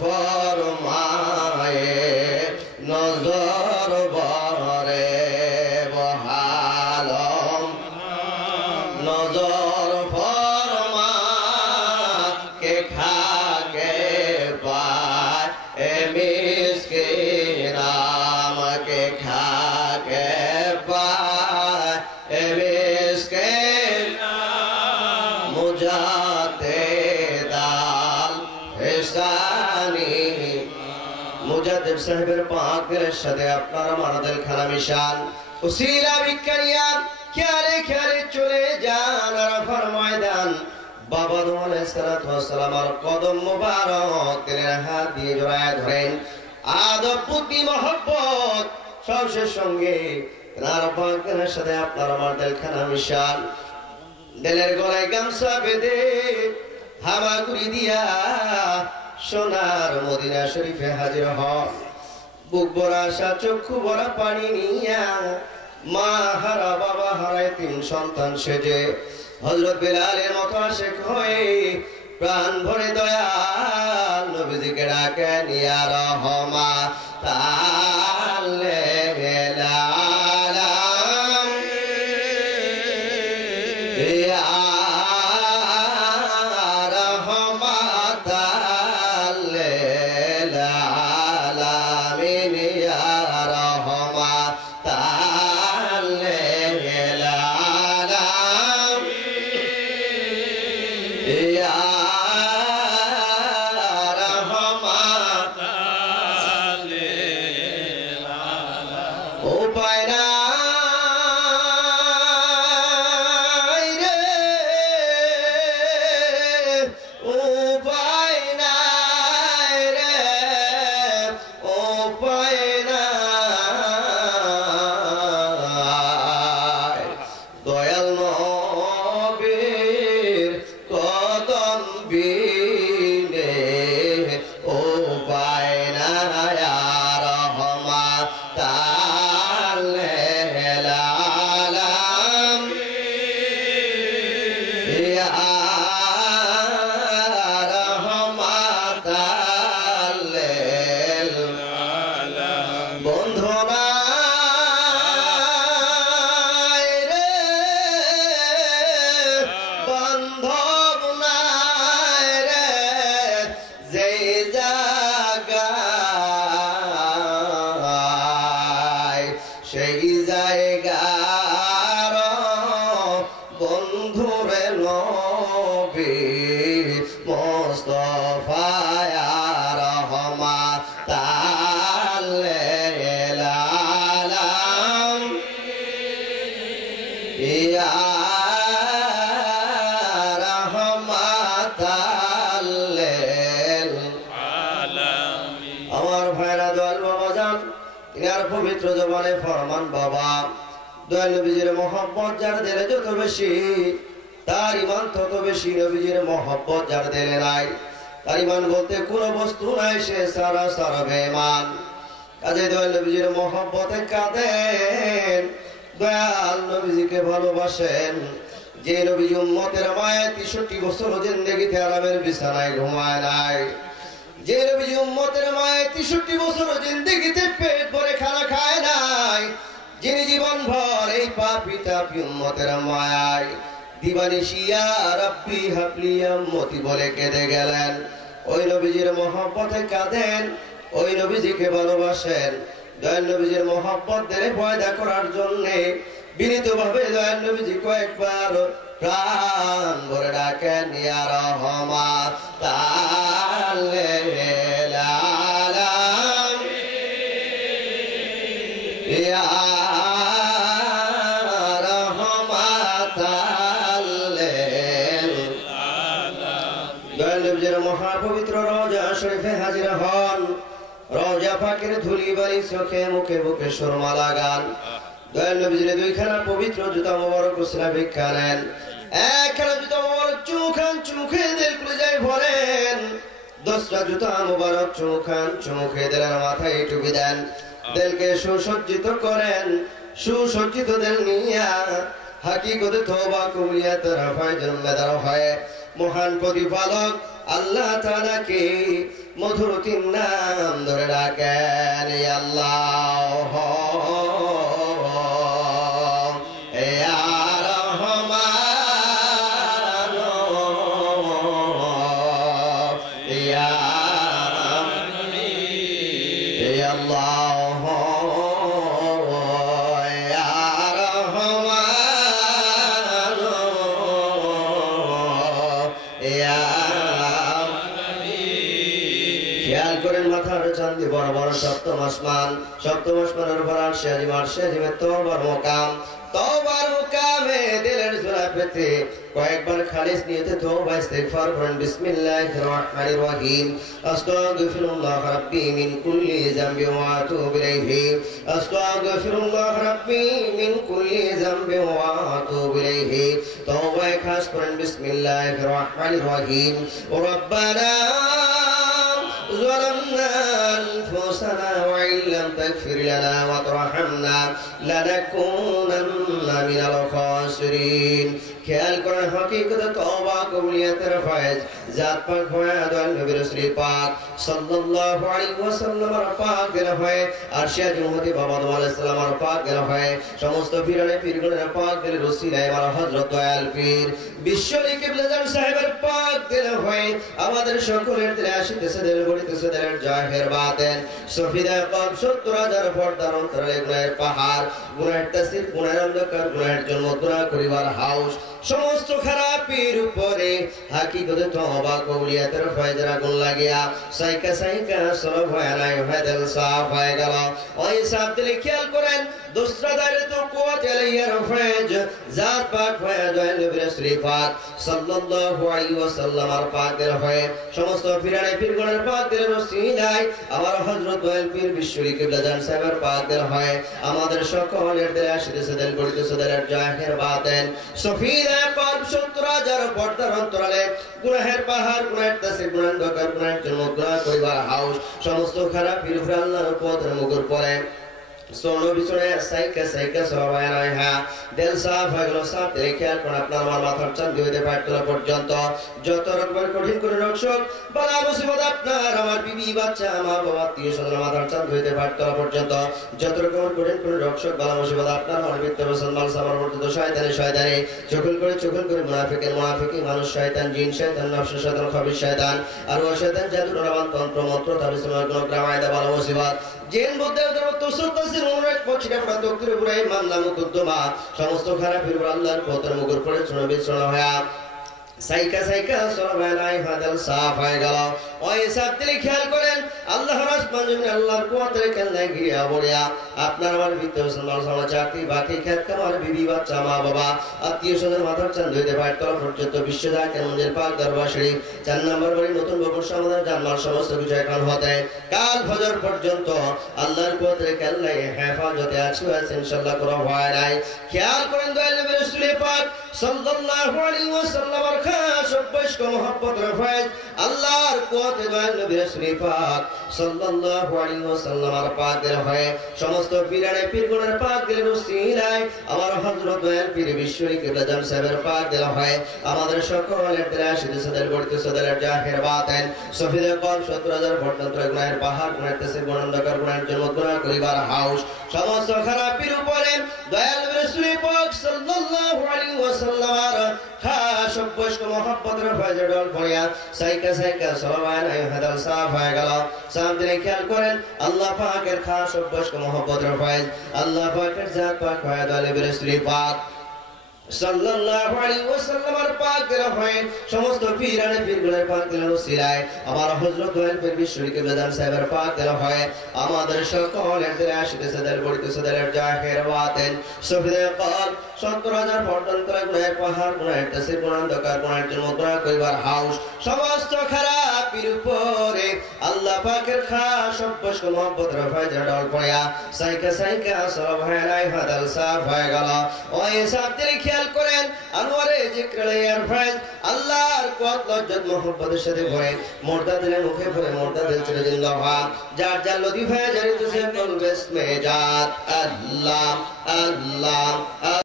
ফরমায়ে নজর বরে বহালম নজর ফরমা কে খাকে পায় এ মিসকিনাম কে খাকে পায় এ মিসকিনা মুজাতে মুজাদ্দিদ সাহেবের পাকের সাথে আপনার মারাদের খানা মিশান উসিলা বিকারিয়া খেয়ালে খেয়ালে চলে যান আরাফার ময়দান বাবা নূহ আলাইহিস সালাতু ওয়াস সালামের কদম মোবারক তেলের হাত দিয়ে জড়ায় ধরেন আদব বুদ্ধি মহব্বত সবশেষ সঙ্গে আরাফার সাথে আপনার মারাদের খানা মিশান দিলের গলায় গামছা বেঁধে হামাগুড়ি দিয়া সোনার মদিনা শরীফে হাজির হন বুক ভরা আশা চক্ষু ভরা পানি নিয়া মা হারা বাবা হারায় তিন সন্তান সেজে হযরত বেলালের মতো আশেক হয়ে প্রাণ ভরে দয়াল নবীজিকে ডাকেন ইয়া রাহমাতাল লিল পবিত্র জবানে ফরমান বাবা দয়াল নবীজির মহব্বত যার দিলে যত বেশি তার ঈমান তত বেশি নবীজির মহব্বত যার দিলে নাই তার ঈমান বলতে কোন বস্তু নাই সে সারা সারা বেঈমান কাজে দয়াল নবীজির মহব্বতে কাঁদেন দয়াল নবীজিকে ভালোবাসেন যে নবীজি উম্মতের মায়ায় 63 বছর জিন্দেগিতে আরামের বিছানায় ঘুমায় নাই যে নবীজি উম্মতের মায়ায় 63 বছর জিন্দেগিতে পেট ভরে খানা খায় নাই যিনি জীবন ভর এই পাপী তাপী উম্মতের মায়ায় দিবানিশি ইয়া রাব্বি হাবলি উম্মতি বলে কেঁদে গেলেন ওই নবীজির মহব্বতে কাঁদেন ওই নবীজিকে ভালোবাসেন দয়াল নবীজির মহব্বত দেরে পয়দা করার জন্য বিনীতভাবে দয়াল নবীজি কয়েকবার প্রাণ ভরে ডাকেন ইয়া রাহমাতাল লিল আলামিন ইয়া রাহমাতাল লিল আলামিন দয়াল নবীজির মহাপবিত্র রওজা শরীফে হাজির হন রওজা পাকের ধুলি বাড়ি চোখে মুখে বুকে সুরমা লাগান দয়াল নবীজির দুইখানা পবিত্র জুতা মোবারক উসরা ভিক্ষা নেন একখানা জুতা মোবারক চুমুখে দিল কলিজায় ভরেন 10টা জুতা মোবারক চুমুখে দিলের মাথায় টুপি দেন দিলকে সুসজ্জিত করেন সুসজ্জিত দিল নিয়া হাকিকতে তওবা কবুলিয়াত রাফায় জিম্মেদার হয় মহান প্রতিপালক আল্লাহ তাআলাকে মধুর তিন নাম ধরে ডাকেন, ইয়া আল্লাহ, ইয়া রহমান, ইয়া আল্লাহ, ইয়া রহমান, ইয়া। খেয়াল করেন মাথার চাঁদি বড় বড় সপ্তম আসমানের উপর আরশে আজিমের তওবার মুকাম, তওবার মুকামে দিলের জোড়া পেতে কয়েকবার খালিস নিয়তে তওবা ইস্তিগফার করেন। বিসমিল্লাহির রহমানির রহিম। আস্তাগফিরুল্লাহ রাব্বি মিন কুল্লি যামবি ওয়া আতুবু ইলাইহি। আস্তাগফিরুল্লাহ রাব্বি মিন কুল্লি যামবি ওয়া আতুবু ইলাইহি। তওবায় খাস করেন। বিসমিল্লাহির রহমানির রহিম। রব্বানা ظلمنا أنفسنا وإن لم تغفر لنا وترحمنا لنكونن من الخاسرين। খেয়াল করেন হকিকত তওবা কবুলিয়াতের ফয়েজ জাত পাক হয় দয়াল নবী রাসূল পাক সাল্লাল্লাহু আলাইহি ওয়াসাল্লামের পাক গেল হয় আরশে আজিমতি বাবা আদম আলাইহিস সালামের পাক গেল হয় সমস্ত পীরানে পীরগণের পাক গেল রসিলায়ে আমার হযরত দয়াল পীর বিশ্বলি কিবলাজান সাহেবের পাক গেল হয় আমাদের সকলের দিলে আসিতেছে দিল বলিতেছে দিলের জাহের বাতেন সফিদা কব ৭০,০০০ পর্দার অন্তরালে গুনাহের পাহাড় গুনাহের তাসির গুনাহের অন্ধকার গুনাহের জন্য দোয়া করিবার হাউস সমস্ত খারাপের উপরে হাকিকতে তওবা কবুলিয়াতের ফয়জের আগুন লাগিয়া সাইকা সলভ হয় নাই হয় দিল সাফ হয়ে গেল। ওই সাফ দিলে খেয়াল করেন দুসরা দায়রে তো কুওয়াত আলাইহির ফয়জ জাত পাক হয় দয়াল নবী রাসূল পাক সাল্লাল্লাহু আলাইহি ওয়াসাল্লামের পাকের হয় সমস্ত পীরানে পীরগণের পাকের রসিলায় আমার হযরত দয়াল পীর বিশ্বলি কিবলাজান সাহেবের পাকের হয় আমাদের সকলের দিলে আসিতেছে দিল বলিতেছে দিলের জাহের বাতেন সফিদা কব ৭০,০০০ পর্দার অন্তরালে গুনাহের পাহাড় গুনাহের তাসির গুনাহের অন্ধকার গুনাহের জন্য গুনাহ করিবার হাউস সমস্ত খারাপের উপরে আল্লাহর পথের মুখর পড়ে সোনো বিছনে সাইকা সবাই নয় হ্যাঁ দিল সাফ হয়ে গেল। সাফ দিলে খেয়াল করেন আপনার আমার মাথার চাঁদ হইতে পার তোলা পর্যন্ত যত রকমের কঠিন করে রক্ষক বালা মুসিবত আপনার আমার বিবি বাচ্চা মা বাবা আত্মীয় স্বজন মাথার চাঁদ হইতে পার তোলা পর্যন্ত যত রকমের কঠিন করে রক্ষক বালা মুসিবত আপনার আমার মিত্র মুসলমান সামার মর্যাদ শয়তানি চকুল করে মুনাফিকি মানুষ শয়তান জিন শয়তান নফস শয়তান খবির শয়তান আর ও শয়তান জাদু রবান তন্ত্র মন্ত্র তাবিসমার কোন গ্রামায়দা বালা মুসিবত জিন বুদ্ধি তসুত্তাসির অনুরাগ পক্ষিরা প্রত্যেকটির উপরে মামলা মুকদ্দমা সমস্ত খারাপের উপর আল্লাহর পথের মুখর পড়ে চুনবিচ্ছন্ন হয়ে সাইকা সরবানাই হাদাল সাফ হয়ে গেল। ওই সাফ দিলে খেয়াল করেন আল্লাহর আসমান জমিন আল্লাহর কুয়াতের কেন্দ্রায় গিয়া বলিয়া আপনার আমার ভিতর মুসলমান সমাজ চাকরি বাকি খেত কামার বিবি বাচ্চা মা বাবা আত্মীয় স্বজন মাথার চাঁদ হইতে পার তলা পর্যন্ত বিশ্বজাত মন্দির পাক দরবার শরীফ ৪ নম্বর বাড়ি নতুন ভবন সমাধান জানমাল সমস্ত কিছু এখন হতে কাল ফজর পর্যন্ত আল্লাহর কুয়াতের কেন্দ্রায় হেফাজতে আছে ইনশাআল্লাহ করা হয় নাই। খেয়াল করেন দয়াল নবী রাসূল পাক সাল্লাল্লাহু আলাইহি ওয়াসাল্লামের খাস অভ্যাস্ক মহব্বতের ফয়েজ আল্লাহর কুয়াতে দয়াল নবী রাসূল পাক সাল্লাল্লাহু আলাইহি ওয়াসাল্লামের পাকের হয় সমস্ত পীরানে পীরগণের পাকের রসিলায় আমার হযরত দয়াল পীর বিশ্বলি কিবলাজান সাহেবের পাকের হয় আমাদের সকলের দিলে আসিতেছে দিল বলিতেছে দিলের জাহের বাতেন সফিদা কব ৭০,০০০ পর্যন্ত গুনাহের পাহাড় গুনাহের তাসির গুনাহগার গুনাহের জন্য গুনাহ করিবার হাউস সমস্ত খারাপের উপরে দয়াল নবী রাসূল পাক সাল্লাল্লাহু আলাইহি ওয়াসাল্লামের খাস অভ্যাস্ক মহব্বতের ফয়জে ডল পড়িয়া সাইকা সবাই হাদাল সাফ হয়ে গেল। সাফ দিলে খেয়াল করেন আল্লাহ পাকের খাস অভ্যাস্ক মহব্বতের ফয়জ আল্লাহ পাকের জাত পাক হয় দয়াল নবী রাসূল পাক সাল্লাল্লাহু আলাইহি ওয়াসাল্লামের পাকের হয় সমস্ত পীরানে পীরগণের পাকের রসিলায় আমার হযরত দয়াল পীর বিশ্বলি কিবলাজান সাহেবের পাকের হয় আমাদের সকলের দিলে আসিতেছে দিল বলিতেছে দিলের জাহের বাতেন সফিদা কব ৭০,০০০ পর্যন্ত গুনাহের পাহাড় গুনাহের তাসির গুনাহ অন্ধকার গুনাহের জন্য গুনাহ করিবার হাউস সমস্ত খারাপের উপরে আল্লাহ পাকের খাস অভ্যাস্ক মহব্বতের ফয়জে ডল পড়িয়া সাইকা সবাই হাদাল সাফ হয়ে গেল। ওই সাফ দিলে খেয়াল করেন আনোয়ারে জিকরায়ার ফয়জ আল্লাহর কুয়াত লজ্জত মহব্বতের সাথে ভরে মুর্দা দিলে মুখে ভরে মুর্দা দিল ছেড়ে জিন্দা হওয়া যার যার লতিফা জারিতেছে কলবে ইসমে জাত আল্লাহ।